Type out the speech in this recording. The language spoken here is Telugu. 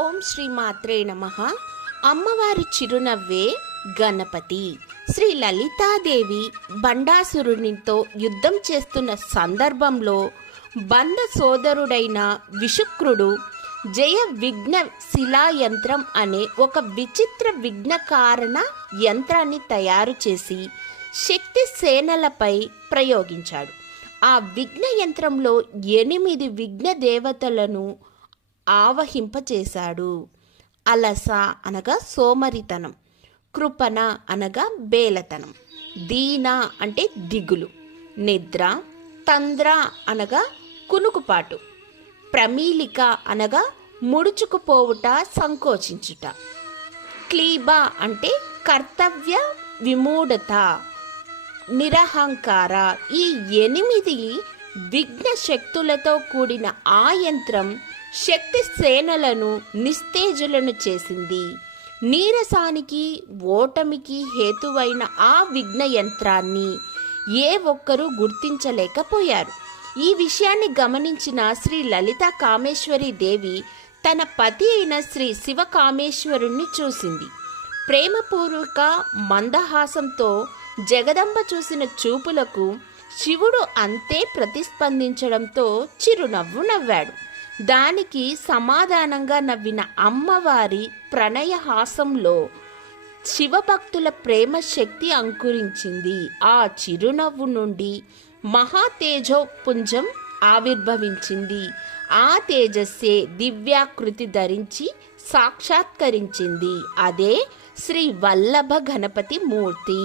ఓం శ్రీ మాత్రే నమః. అమ్మవారి చిరునవ్వే గణపతి. శ్రీ లలితాదేవి బండాసురునితో యుద్ధం చేస్తున్న సందర్భంలో బంధ సోదరుడైన విశుక్రుడు జయ విఘ్న శిలాయంత్రం అనే ఒక విచిత్ర విఘ్నకారణ యంత్రాన్ని తయారు చేసి శక్తి సేనలపై ప్రయోగించాడు. ఆ విఘ్న యంత్రంలో 8 విఘ్న దేవతలను ఆవహింపచేశాడు. అలస అనగా సోమరితనం, కృపణ అనగా బేలతనం, దీన అంటే దిగులు, నిద్ర, తంద్ర అనగా కునుకుపాటు, ప్రమీలిక అనగా ముడుచుకుపోవుట, సంకోచించుట, క్లీబ అంటే కర్తవ్య విమూఢత, నిరహంకార. ఈ 8 విఘ్న శక్తులతో కూడిన ఆ యంత్రం శక్తి సేనలను నిస్తేజులను చేసింది. నీరసానికి ఓటమికి హేతువైన ఆ విఘ్న యంత్రాన్ని ఏ ఒక్కరూ గుర్తించలేకపోయారు. ఈ విషయాన్ని గమనించిన శ్రీ లలితా కామేశ్వరి దేవి తన పతి అయిన శ్రీ శివకామేశ్వరుణ్ణి చూసింది. ప్రేమపూర్వక మందహాసంతో జగదంబ చూసిన చూపులకు శివుడు అంతే ప్రతిస్పందించడంతో చిరునవ్వు నవ్వాడు. దానికి సమాధానంగా నవ్విన అమ్మవారి ప్రణయహాసంలో శివభక్తుల ప్రేమ శక్తి అంకురించింది. ఆ చిరునవ్వు నుండి మహాతేజో పుంజం ఆవిర్భవించింది. ఆ తేజస్సే దివ్యాకృతి ధరించి సాక్షాత్కరించింది. అదే శ్రీ వల్లభ గణపతి మూర్తి.